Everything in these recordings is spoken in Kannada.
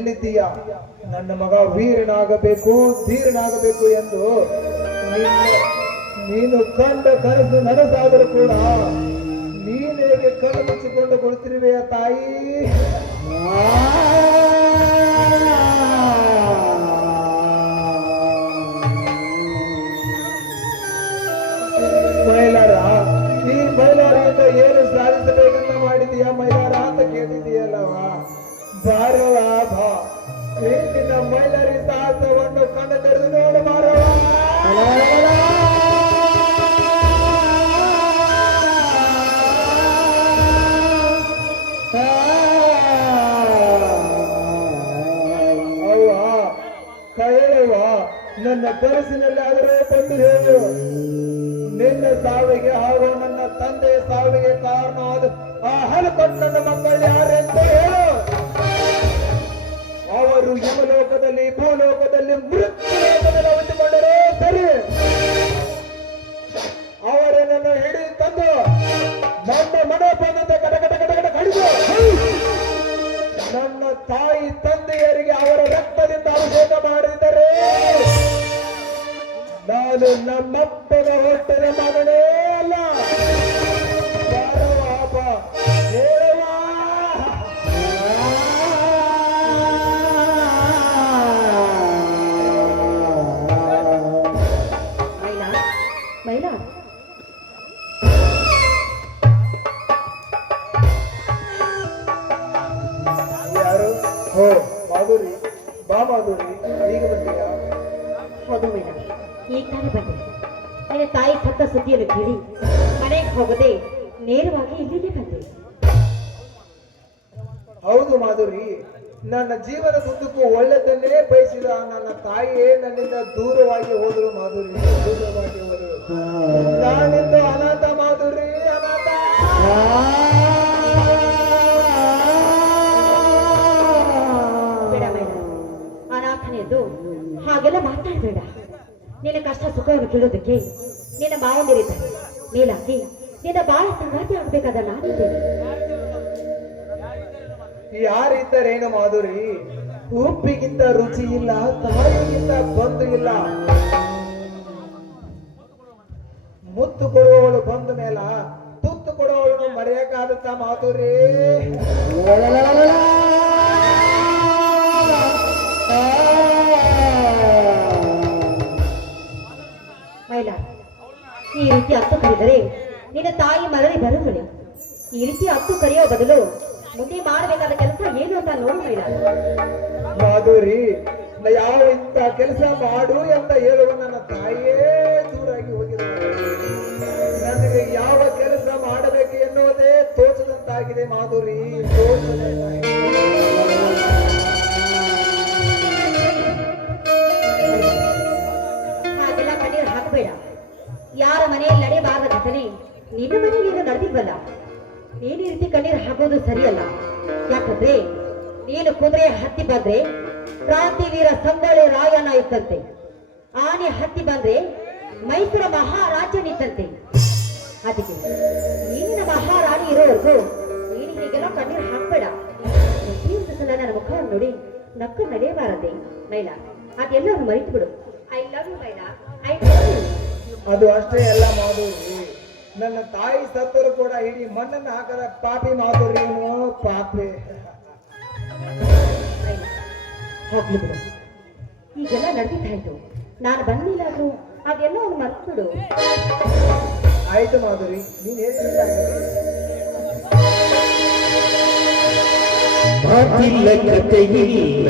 ಹೇಳಿದ್ದೀಯ ನನ್ನ ಮಗ ವೀರನಾಗಬೇಕು, ಧೀರನಾಗಬೇಕು ಎಂದು ನೀನು ಕಂಡ ಕನಸು ನನಸಾದರೂ ಕೂಡ ನೀನೇಗೆ ಮುಚ್ಚಿಕೊಂಡು ಕೊಡ್ತಿರುವೆಯ ತಾಯಿ? ಮೈಲಾರ ಈ ಅಂತ ಏನು ಸಾಧಿಸಬೇಕಂತ ಮಾಡಿದೀಯ ಮೈಲಾರ? ಬಾರವ ಬಾ ಮೈಲರಿ ಸಾಹಸವನ್ನು ಕಣ್ಣು ತೆರೆದು ನೋಡು ಮಾರವ ಕೈಯವ ನನ್ನ ಕನಸಿನಲ್ಲಿ ಆದರೆ ಬಂದು ಹೇಳು. ನಿನ್ನ ಸಾವಿಗೆ ಹಾಗೂ ನನ್ನ ತಂದೆಯ ಸಾವಿಗೆ ಕಾರಣವಾದ ಆ ಹಲಕೊಂಡ ನನ್ನ ಮಕ್ಕಳು ಯಾರೆಂತ ಹೇಳು. ಅವರು ಯಮಲೋಕದಲ್ಲಿ ಭೂಲೋಕದಲ್ಲಿ ಮೃತ್ಯು ಮಾಧುರಿ ಈಗ ಬಂದೀಯಾ ಹೌದು ಈಗ ತಾನೇ ಬಂದೆ. ನಿನ್ನ ತಾಯಿ ಸತ್ತ ಸುದ್ದಿಯನ್ನು ಕೇಳಿ ಮನೆಗೆ ಹೋಗದೆ ನೇರವಾಗಿ ಇಲ್ಲಿಗೆ ಬಂದೆ. ಹೌದು ಮಾಧುರಿ ನನ್ನ ಜೀವನದುದ್ದಕ್ಕೂ ಒಳ್ಳೆದನ್ನೇ ಬಯಸಿದ ನನ್ನ ತಾಯಿಯೇ ನನ್ನಿಂದ ದೂರವಾಗಿ ಹೋದರು ಮಾಧುರಿ. ದೂರವಾಗಿ ಹೋದರು ನಾನಿಂದ ಅನಾಥ ಕೇಳೋದಕ್ಕೆ ನಿನ್ನ ಬಾಯಲ್ಲಿರಿದ ನೀಲ ಕೇಳ ನಿನ್ನ ಬಾಳ ಸಂಗಾತಿ ಆಗ್ಬೇಕಾದ ನಾನಿದ್ದೇನೆ ಯಾರಿದ್ದರೇನು ಮಾಧುರಿ? ಉಪ್ಪಿಗಿಂತ ರುಚಿ ಇಲ್ಲ ತಾಯಿಗಿಂತ ಬಂಧು ಇಲ್ಲ ಮುತ್ತು ಕೊಡುವವಳು ಬಂದ ಮೇಲ ತುತ್ತು ಕೊಡುವವಳನ್ನು ಮರೆಯಕ್ಕಾಗುತ್ತ ಮಾಧುರಿ. ಮೈಲಾ ಈ ರೀತಿ ಹತ್ತು ಕರೆದರೆ ನಿನ್ನ ತಾಯಿ ಮರಳಿ ಬರುವಳೆ. ಈ ರೀತಿ ಹತ್ತು ಕರೆಯೋ ಬದಲು ಮುಂದೆ ಮಾಡಬೇಕಾದ ಕೆಲಸ ಏನು ಅಂತ ನೋಡು ಮೈಲಾ ಮಾಧುರಿ ಯಾವ ಇಂಥ ಕೆಲಸ ಮಾಡು ಅಂತ ಹೇಳುವ ನನ್ನ ತಾಯಿಯೇ ದೂರಾಗಿ ಹೋಗಿದ್ದಾರೆ ನನಗೆ ಯಾವ ಕೆಲಸ ಮಾಡಬೇಕು ಎನ್ನುವುದೇ ತೋಚದಂತಾಗಿದೆ ಮಾಧುರಿ, ತೋಚದಂತಾಗಿದೆ. ಯಾರ ಮನೆಯಲ್ಲಿ ನಡೆಯಬಾರದ ಸರಿ ನಿನ್ನ ಮನೆಯಲ್ಲಿ ಏನು ನಡೆದಿಲ್ವಲ್ಲ ನೀನು ರೀತಿ ಕಣ್ಣೀರು ಹಾಕೋದು ಸರಿಯಲ್ಲ. ಯಾಕಂದ್ರೆ ನೀನು ಕುದುರೆ ಹತ್ತಿ ಬಂದ್ರೆ ಕ್ರಾಂತಿವೀರ ಸಂಗೊಳ್ಳಿ ರಾಯನ ಇತ್ತಂತೆ ಆನೆ ಹತ್ತಿ ಬಂದ್ರೆ ಮೈಸೂರ ಮಹಾರಾಜ ನಿಂತಂತೆ. ಅದಕ್ಕೆ ನೀನಿನ ಮಹಾರಾಣಿ ಇರೋವರೆಗೂ ನೀನು ಹೀಗೆಲ್ಲ ಕಣ್ಣೀರು ಹಾಕ್ಬೇಡ. ಪ್ರತಿಯೊಂದು ಸಲ ನನ್ನ ಮುಖವನ್ನು ನೋಡಿ ನಕ್ಕು ನಡೆಯಬಾರದೆ, ಮೈಲಾ. ಅದೆಲ್ಲವನ್ನು ಮರೆತು ಬಿಡು I love you Myla. I love you ಅದು ಅಷ್ಟೇ ಎಲ್ಲ ಮಾಧುರಿ ನನ್ನ ತಾಯಿ ಸತ್ತರು ಕೂಡ ಇಡೀ ಮಣ್ಣನ್ನು ಹಾಕದ ಪಾಪಿ ಮಾಧುರಿ ಪಾಪಿ. ಹೋಗ್ಲಿ ಬಿಡು. ಈಗೆಲ್ಲ ನಡೆದಿದ್ದಾಯ್ತು ನಾನು ಬಂದಿಲ್ಲ ಅದು ಅದೆಲ್ಲ ಅವ್ನು ಮರ್ತು ಬಿಡು ಆಯ್ತು ಮಾಧುರಿ ನೀನ್ ಹೇಳಿಲ್ಲ ಮಾತಿಲ್ಲ ಕಥೆಯಿಲ್ಲ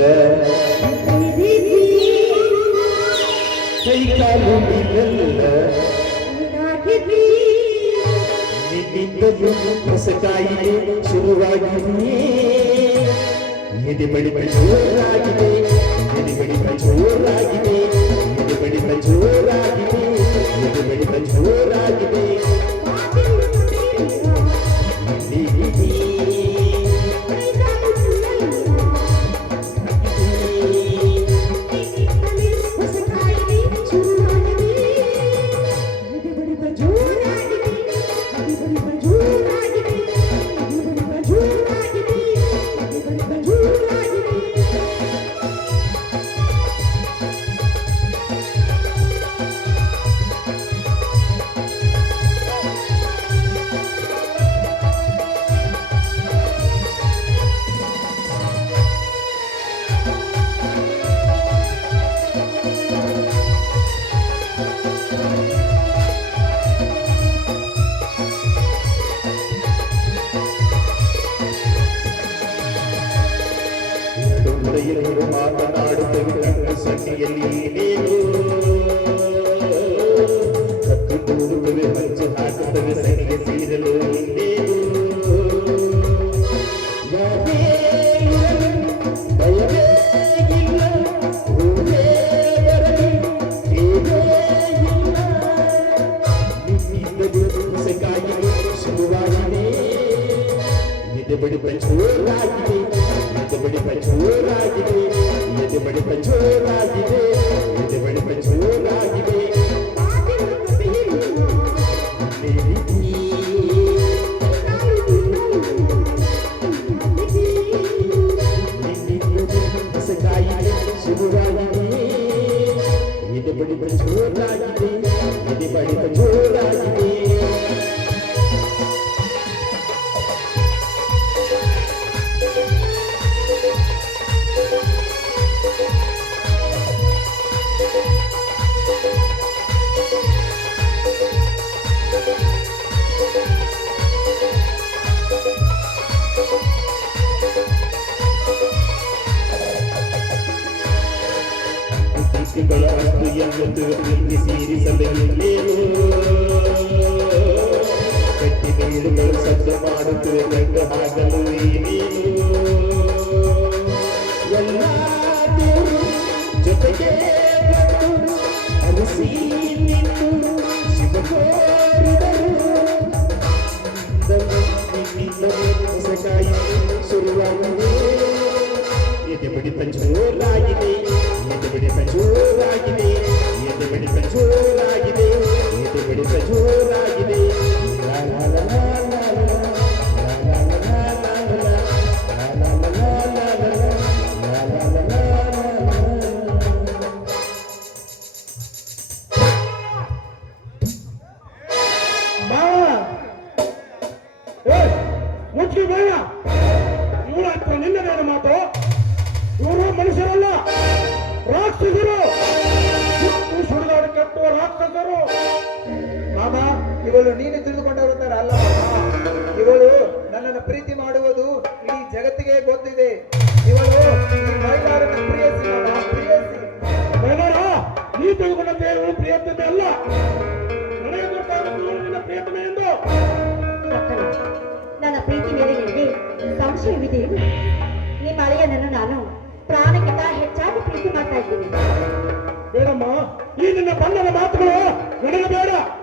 ಕೈ ಕಾಲು ನಿಲ್ಲಲ್ಲ ನಿನ್ನಿಂದಲೂ ಹೊಸಕಾಯಿಲೆ ಶುರುವಾಗಿದೆ ಎದೆ ಬಡಿತ ಜೋರಾಗಿದೆ ಎದೆ ಬಡಿತ ಜೋರಾಗಿದೆ. ಎದೆ ಬಡಿತ ಜೋರಾಗಿದೆ. ಎದೆ ಬಡಿತ ಜೋರಾಗಿದೆ. ಜೋರಾಗಿದೆ ಎದೆ ಬಡಿಪ ಜೋರಾಗಿದೆ ಶುರುವಾಗಿದೆ ಎದೆ ದೃಷ್ಟಿಗಳ ಅಸ್ತುಯನ್ನು ಪ್ರೀತಿ ಸೇರಿಸಲು ಎಲ್ಲೇನು ಕಟ್ಟಿ ಮೇಳುಗಳು ಸದ್ದು ಮಾಡುತ್ತವೆ ಗಂಡು ಹಾಗಲು ಏನೇನು ಎಲ್ಲ ದೇವರು ಜೊತೆಗೆ ಬಂದು ಅನಿಸಿ ನಿಂತು ಶಿವ ಕೋರಿದರು ಹೊಸಕಾಯಿ ಇವಳು ನೀನು ತಿಳಿದುಕೊಂಡವರು ಅಲ್ಲ ಮಾಮ. ಇವಳು ನನ್ನನ್ನು ಪ್ರೀತಿ ಮಾಡುವುದು ಇಡೀ ಜಗತ್ತಿಗೆ ಗೊತ್ತಿದೆ. ಇವಳು ಪ್ರಿಯಸಿ ಪ್ರಿಯಸಿ ನೀ ತಿಳಿದುಕೊಂಡಂತೆ ಇವಳು ಪ್ರಿಯತಮೆ ಅಲ್ಲ. ನನಗೆ ಗೊತ್ತಾಗುವುದು ನಿನ್ನ ಎಂದು? ನನ್ನ ಪ್ರೀತಿ ಮೇಲೆ ನಿನಗೆ ಸಂಶಯವಿದೆ. ನಿಮ್ಮ ಅಳಿಯನನ್ನು ನಾನು ಪ್ರಾಣಕ್ಕಿಂತ ಹೆಚ್ಚಾಗಿ ಪ್ರೀತಿ ಮಾಡ್ತಾ ಇದ್ದೀನಿ. ಬೇಡಮ್ಮ ಈ ನಿನ್ನ ಬಣ್ಣದ ಮಾತುಗಳು ನನಗೆ ಬೇಡ.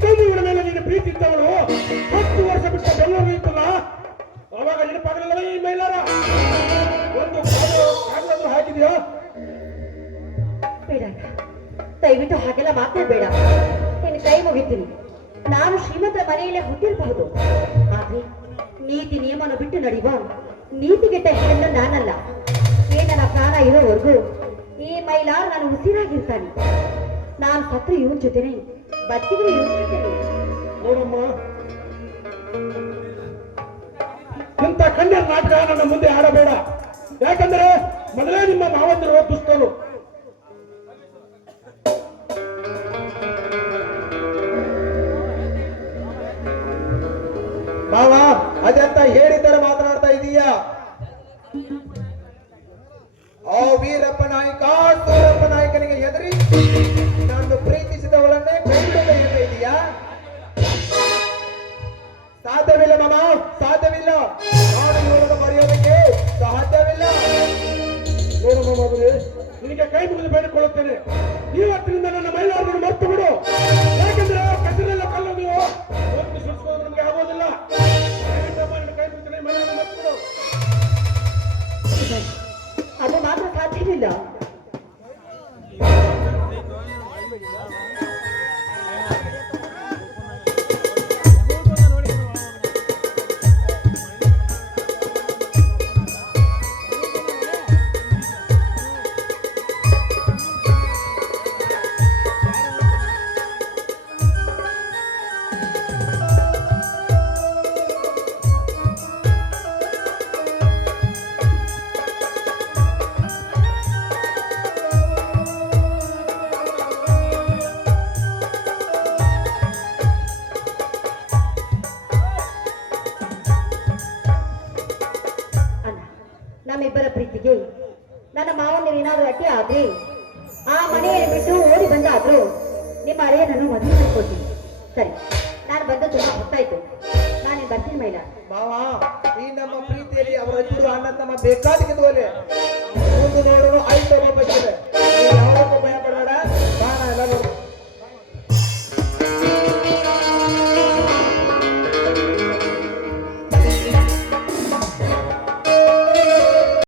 ಇಷ್ಟೊಂದು ಇವಳ ಮೇಲೆ ನಿನ್ನ ಪ್ರೀತಿ ಇದ್ದವಳು. ಹತ್ತು ವರ್ಷ ಬಿಟ್ಟ ಬೆಂಗಳೂರು ಇತ್ತಲ್ಲ? ಅವಾಗ ನೆನಪಾಗಲಿಲ್ಲ ಈ ಮೈಲಾರ? ಒಂದು ಕಾಗದ ಹಾಕಿದೆಯೋ. ದಯವಿಟ್ಟು ಹಾಗೆಲ್ಲ ಮಾತಾಡಬೇಡ. ನೀನು ಕೈ ಮುಗಿತೀನಿ. ನಾನು ಶ್ರೀಮಂತರ ಮನೆಯಲ್ಲೇ ಹುಟ್ಟಿರಬಹುದು. ಆದ್ರೆ ನೀತಿ ನಿಯಮನ ಬಿಟ್ಟು ನಡೆಯುವ ನೀತಿಗೆಟ್ಟ ಹೆಣ್ಣು ನಾನಲ್ಲ. ಏ ನನ್ನ ಪ್ರಾಣ ಇರೋವರೆಗೂ ಈ ಮೈಲಾರ ನಾನು ಉಸಿರಾಗಿರ್ತಾನೆ. ನಾನು ಸತ್ರು ಇವನ್ ಜೊತೆನೆ. ಜೊತೆನೆ ನೋಡಮ್ಮ. ನಾಟಕ ನನ್ನ ಮುಂದೆ ಆಡಬೇಡ ಯಾಕಂದ್ರೆ ಮೊದಲೇ ನಿಮ್ಮ ಮಾವಂದಿರುವ ದುಷ್ಟರು. ಮಾವ, ಅದಂತ ಹೇಳಿದರೆ ಮಾತನಾಡ್ತಾ ಇದೀಯಾ? ಆ ವೀರಪ್ಪ ನಾಯಕ ಸೂರಪ್ಪ ನಾಯಕನಿಗೆ ಎದುರಿ ನಾನು ಪ್ರೀತಿಸಿದವಳನ್ನೇ ಸಾಧ್ಯವಿಲ್ಲ ಮಾಮ ಸಾಧ್ಯವಿಲ್ಲ. ನಾನು ಸಾಧ್ಯವಿಲ್ಲ. ನೋಡು ನಿನಗೆ ಕೈ ಮುಗಿದು ಬೇಡಿಕೊಳ್ಳುತ್ತೇನೆ. ಇವತ್ತಿನಿಂದ ನನ್ನ ಮೈಲಾರನ್ನು ಅಡ್ಡಿ ಆದ್ರೆ ಆ ಮನೆಯನ್ನು ಬಿಟ್ಟು ಓಡಿ ಬಂದಾದ್ರು ನಿಮ್ಮ ಅಳಿಯನನ್ನು ಮದುವೆ ಮಾಡ್ಕೊಡ್ತೀನಿ. ಸರಿ, ನಾನು ಬಂದು ತುಂಬಾ ಹೊತ್ತಾಯ್ತು ನಾನು ಬರ್ತೀನಿ ಮೈಲ. ಮಾವ ಈ ನಮ್ಮ ಪ್ರೀತಿಯಲ್ಲಿ ಅವರಿಬ್ಬರು ಅಣ್ಣ ತಮ್ಮ ಬೇಕಾದ